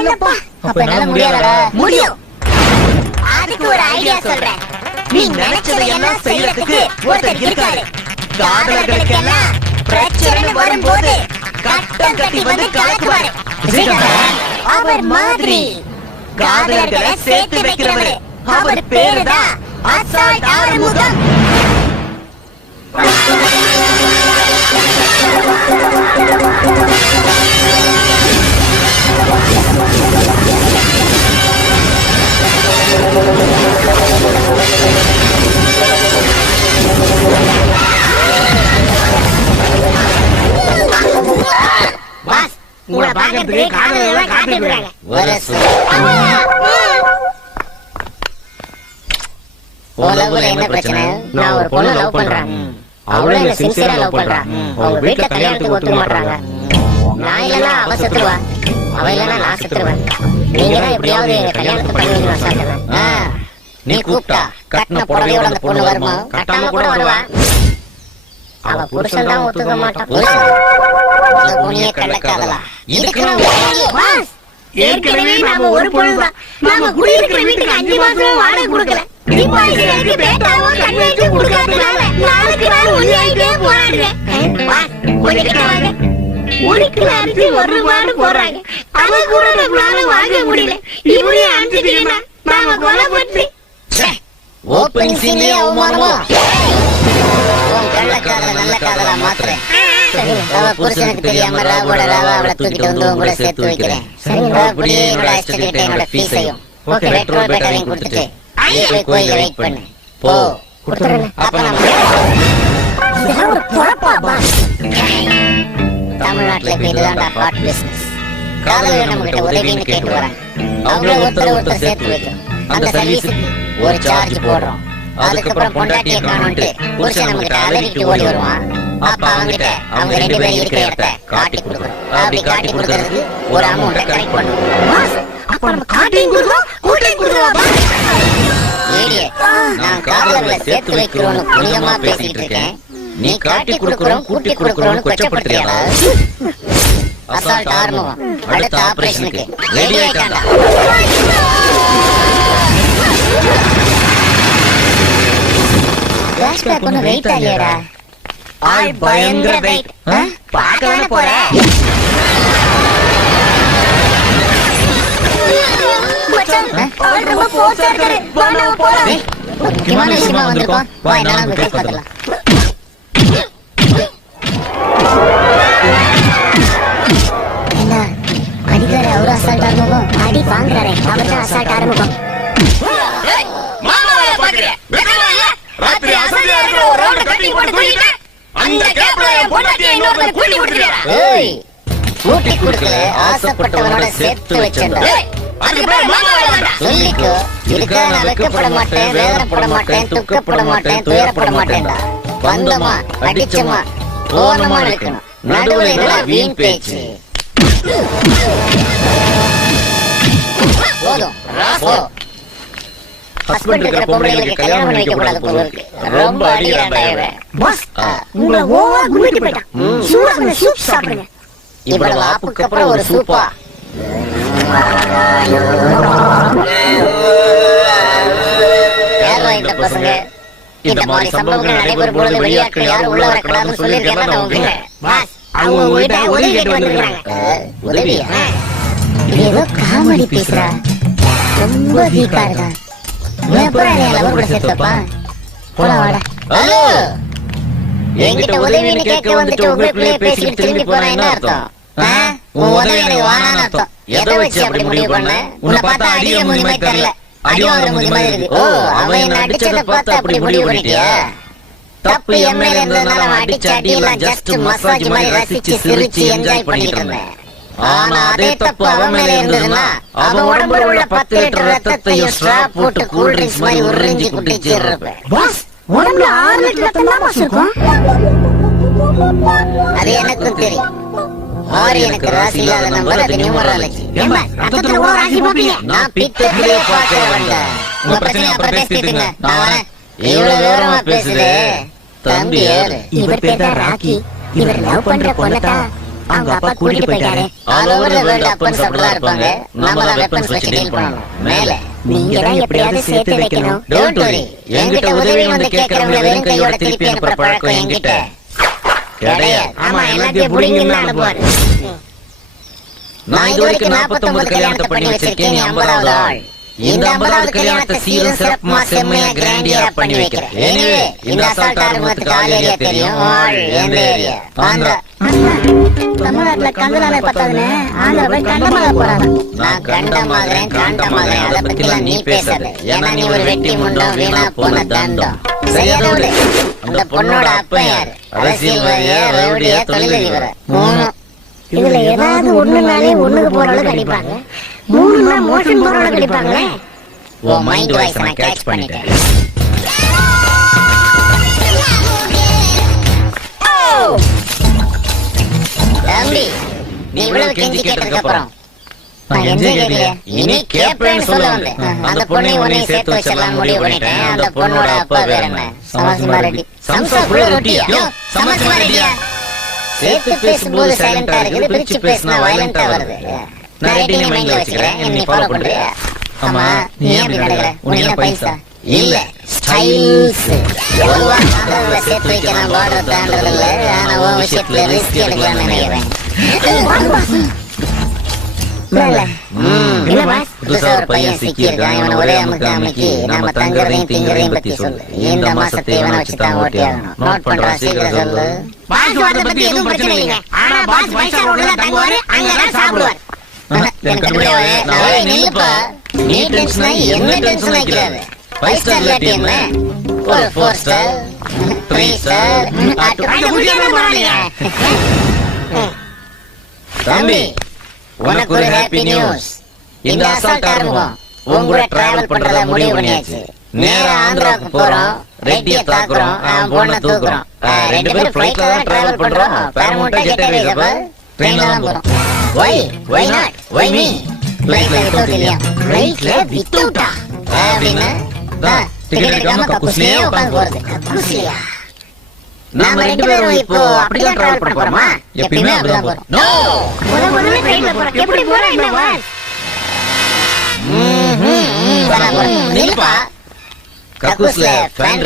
என்னப்பா அப்ப என்னால முடியாதடா. முடியும். அதுக்கு ஒரு ஐடியா சொல்றேன். நீ நினைச்சதை எல்லாம் செய்யறதுக்கு ஒருத்தர் இருக்காரு. காதலர்களுக்கு எல்லாம் பிரச்சனை வரும்போது கட்டம் கட்டி வந்து கலக்குவாரு. அவர் மாதிரி காதலர்களை சேர்த்து வைக்கிறவரு. அவர் பேருதான் அசால்ட் ஆறுமுகம். பாஸ், உங்களை பார்க்கிறதுக்கு காதலர்கள் காத்துட்டு இருக்காங்க. என்ன பிரச்சனை? நான் ஒரு பொண்ணு லவ் பண்றேன். அவளும் என்ன சின்சியரா லவ் பண்றான். அவங்க வீட்டுல கல்யாணத்துக்கு ஒத்துக்க மாட்டாங்க. நான் இல்லைன்னா அவ செத்துருவா, அவ இல்லைன்னா நான் செத்துருவேன். நீங்க தான் எப்படியாவது எங்க கல்யாணத்தை பண்ணி வைக்கணும் சார். நீ கூப்பிட்டா கட்டின புடவையோட அந்த பொண்ணு வருமா? கட்டாம கூட வருவா. அவ புருஷன் தான் ஒத்துக்க மாட்டான். ஏற்கனவே நாம ஒரு பொண்ணுதான். நாம குடியிருக்கிற வீட்டுக்கு 5 மாசமா வாடகை கொடுக்கல. தீபாவளிக்கு பேட்டாவும் கன்வென்ட் கொடுக்காதனால நாளுக்கு நாள் ஒல்லியாயிட்டே போராடுறேன். கொஞ்சம் கிட்ட வாங்க. ஒரு கிலோ அரிசி 1 ரூபான்னு போடுறாங்க. அதை கூட நம்மளால வாங்க முடியல. இப்படியே அனுப்பிட்டீங்கன்னா நாம கொலை பற்றி ஓப்பன் சீன்லயே அவமானமா? கள்ளக்காதல நல்ல காதலா மாத்துறேன். அவ புருஷனுக்கு தெரியாம ராவோட ராவா அவளை தூக்கிட்டு வந்து உங்களை சேர்த்து வைக்கிறேன். அப்படியே என்னோட அசிஸ்டன்ட் என்னோட ஃபீஸையும் பெட்ரோல் பேட்டாவையும் கொடுத்துட்டு போய் கோயில வெயிட் பண்ணு. போ. அப்ப நம்ம தமிழ்நாட்டுல இப்ப இதுதான்டா ஹாட் பிசினஸ். காதலர்கள் நம்ம கிட்ட உதவின்னு கேட்டு வராங்க. அவங்கள ஒருத்தர் சேர்த்து வைக்கிறோம். அந்த சர்வீஸுக்கு ஒரு சார்ஜ் போடுறோம். அதுக்கப்புறம் பொண்டாட்டியை காணோன்ட்டு புருஷன் நம்ம கிட்ட அலறிட்டு ஓடி வருவான். அப்ப அவங்கிட்ட அவங்க 2 பேரும் இருக்கிற இடத்த காட்டி கொடுக்குறோம். அப்படி காட்டி கொடுக்கறதுக்கு ஒரு அமௌண்ட்டை கலெக்ட் பண்ணுவோம். அப்ப நம்ம காட்டியும் கொடுக்குறோம், கூட்டையும் கொடுக்குறோம். நான் காதலர்களை சேர்த்து வைக்கிறோம்னு புனிதமா பேசிட்டு இருக்கேன். நீ காட்டி கொடுக்குறோம் கூட்டி கொடுக்குறோம்னு கொச்சப்படுத்துறியாடா? அசால்ட் ஆறுமுகம் அடுத்த ஆபரேஷனுக்கு ரெடி ஆயிட்டான்டா. ஃபிளாஷ்பேக் ஒன்னு வெயிட் ஆகலையடா. ஆள் பயங்கர வெயிட். பார்க்கவே போற. முக்கியமான விஷயமா வந்திருக்கோம். வா என்னால பேச பார்க்கலாம். என்ன அடிக்கார அவரு அசால்ட் ஆறுமுகம்? அடி வாங்குறாரு அவர் தான் அசால்ட் ஆறுமுகம். கூட்டி கொடுக்கல ஆசைப்பட்டவனோட சேர்த்து வச்சேன்டா. சொல்லிக்கோ, இதுக்காக நான் வெக்கப்பட மாட்டேன், வேதனைப்பட மாட்டேன், துக்கப்பட மாட்டேன், துயரப்பட மாட்டேன்டா. வந்தமா அடிச்சமா போனமா இருக்கணும். நடுவுல என்ன வீண் பேச்சு? போதும் ராசோ. ஹஸ்பண்ட் இருக்கிற பொம்பளைகளுக்கு கல்யாணம் பண்ணி வைக்க கூடாது போல இருக்கு. ரொம்ப அடிக்கிறான்டா இவன். பாஸ், உங்களை ஓவரா குமிட்டி போயிட்டான். சூடான சூப் சாப்பிடுங்க. இவ்வளவு ஆப்புக்கு அப்புறம் ஒரு சூப்பா? யாரா இந்த பசங்க? இந்த மாதிரி சம்பவங்கள் நடைபெறும் பொழுது வெளியாட்கள் யாரும் உள்ள வரக்கூடாதுன்னு சொல்லியிருக்கேன். அவங்க பாஸ், அவங்க உங்ககிட்ட உதவி கேட்டு வந்திருக்காங்க. உதவியா? ஏதோ காமெடி பேசுறா. ரொம்ப வீக்கா இருக்கா. கூட சேர்த்தப்பா போலாம் வாடா. ஹலோ, என்கிட்ட உதவின்னு கேட்க வந்துட்டு உங்களுக்குள்ளே பேசிட்டு திரும்பி போனா என்ன அர்த்தம்? உன் உதவி எனக்கு வானான்னு அர்த்தம். எதை வச்சு அப்படி முடிவு பண்ண? உன்னை பார்த்தா அடிக்கிற முதி மாதிரி தெரியல, அடி வாங்குற முதி மாதிரி இருக்கு. ஓ, அவன் என்ன அடிச்சதை பார்த்து அப்படி முடிவு பண்ணிட்டியா? தப்பு எம்எல்ஏ இருந்ததுனால அவன் அடிச்ச அடியெல்லாம் ஜஸ்ட் மசாஜ் மாதிரி ரசிச்சு சிரிச்சு என்ஜாய் பண்ணிட்டு இருந்தேன். ஆனா அதே தப்பு அவன் மேல இருந்ததுன்னா அவன் உடம்புல உள்ள 10 லிட்டர் ரத்தத்தையும் ஸ்ட்ரா போட்டு கூல் ட்ரிங்க்ஸ் மாதிரி உறிஞ்சி குடிச்சிருப்பேன். பாஸ், உடம்புல 6 லிட்டர் ரத்தம் தான் பாஸ் இருக்கும். அது எனக்கும் தெரியும். 6 எனக்கு ராசி இல்லாத நம்பர், அது நியூமராலஜி. ரத்தத்துல ஒரு ராசி பாப்பீங்க. நான் பித்தத்திலே பார்க்கிறவன்டா. உங்க பிரச்சனை அப்புறம் பேசிக்கிட்டுங்க, நான் வரேன். இவ்வளவு விவரமா பேசுதே தம்பி யாரு? இவர் பேர் தான் ராக்கி. இவர் லவ் பண்ற பொண்ணதான் அவங்க அப்பா கூட்டிட்டு போயிட்டாரு. All over the world offence அப்படிதான் இருப்பாங்க. நாம தான் வெப்பன்ஸ் வச்சு டீல் பண்ணணும். மேல நீங்க தான் எப்படியாவது சேர்த்து வைக்கணும். Don't worry. என்கிட்ட உதவி வந்து கேக்குறவங்க வெறும் கையோட திருப்பி அனுப்புற பழக்கம் என்கிட்ட கிடையாது. ஆமா, எல்லாத்தையும் புடிங்கன்னு அனுப்புவாரு. நான் இதுவரைக்கும் 49 கல்யாணத்தை பண்ணி வச்சிருக்கேன். நீ 50வது ஆள். இந்த 50வது கல்யாணத்தை சீரும் சிறப்புமா செம்மையா கிராண்டியரா பண்ணி வைக்கிறேன். எனிவே இந்த அசால்ட் ஆரம்பத்துக்கு ஆல் ஏரியா தெரியும். ஆள் எந்த ஏரியா? ஆந்திரா. தமிழ்நாட்டுல கந்தனாலே பத்தாதுன்னு ஆந்திரா போய் கண்டமாக போறாங்க. நான் கண்டமாகறேன் காண்டமாகறேன் அதை பத்திலாம் நீ பேசாத. ஏன்னா நீ ஒரு வெட்டி முண்டம் வீணா போன தண்டம். சரியாத விடு. அந்த பொண்ணோட அப்பா யாரு? அரசியல்வாதியா, ரவுடியா, தொழிலதிபரா? மூணு. இதுல ஏதாவது ஒண்ணுனாலே ஒண்ணுக்கு போற அளவுக்கு அடிப்பாங்க. மூணுனா மோஷன் போற அளவுக்கு அடிப்பாங்களே. உன் மைண்ட் வாய்ஸ் நான் கேட்ச் பண்ணிட்டேன். தம்பி, நீ இவ்வளவு கெஞ்சி கேட்டதுக்கு அப்புறம் நான் என்ஜாய் கேட்கல. இனி கேப்பேன்னு சொல்ல வந்தேன். அந்த பொண்ணை உன்னை சேர்த்து வச்சலாம் முடிவு பண்ணிட்டேன். அந்த பொண்ணோட அப்பா வேற என்ன? சமசிவா ரெட்டி. சம்சா புள்ள ரொட்டியா? சமசிவா ரெட்டியா? சேர்த்து பேசும்போது சைலண்டா இருக்குது, பிரிச்சு பேசினா வயலண்டா வருது. நான் ரெட்டினை மைண்ட்ல வச்சுக்கிறேன். நீ ஃபாலோ பண்றியா? ஆமா, நீ ஏன் அப்படி நடக்கிற? உனக்கு என்ன பைசா இல்ல? ஸ்டைல்ஸ் பொதுவா காதல சேர்த்து வைக்க நான் பார்டர் தாண்டது இல்ல. ஆனா உன் விஷயத்துல ரிஸ்க் எடுக்கலாம்னு நினைக்கிறேன். புதுசா ஒரு பையன் சிக்கி இருக்கான். இவனை ஒரே அமுக்கி நாம தங்கறதையும் திங்கறதையும் பத்தி சொல்லு. இந்த மாசத்தை இவனை வச்சுதான் ஓட்டி ஆகணும். நோட் பண்றா, சீக்கிரம் சொல்லு. பாஸ் வரத பத்தி எதுவும் பிரச்சனை இல்லைங்க. ஆனா பாஸ் பைசா ரோட்ல தங்குவாரு, அங்க தான் சாப்பிடுவார். நில்லுப்பா, நீ டென்ஷன் ஆகி என்ன டென்ஷன் ஆக்கிறாரு? 5 ஸ்டார் இல்லாட்டி என்ன? ஒரு 4 ஸ்டார் 3 ஸ்டார் தம்பி, உனக்கு ஒரு ஹாப்பி நியூஸ். இந்த அசால்ட் ஆரம்பம் உன் கூட டிராவல் பண்றத முடிவு பண்ணியாச்சு. நேரா ஆந்திராவுக்கு போறோம். ரெட்டிய தாக்குறோம், அவன் பொண்ணை தூக்குறோம். 2 பேரும் ஃளைட்ல தான் டிராவல் பண்றோம். பேரமௌண்ட்டா கெட்ட வைக்கப்ப ட்ரெயின்ல தான் போறோம். why not? why me? ஃளைட்ல வித்தவுட் இல்லையா? ஃளைட்ல வித்தவுட்டா அப்படின்னா டிக்கெட் எடுக்காம கக்கூஸ்லயே உட்காந்து போறது. கக்கூஸ்லியா? நாம 2 பேரும் இப்போ அப்படிதான் டிராவல் பண்ண போறோமா? எப்பயுமே அப்படிதான் போறோம். நோ, முதல்ல ட்ரெயின்ல போறோம். எப்படி போறோம் என்ன பாஸ்? நில்லுப்பா. கக்கூஸ்ல ஃபேன்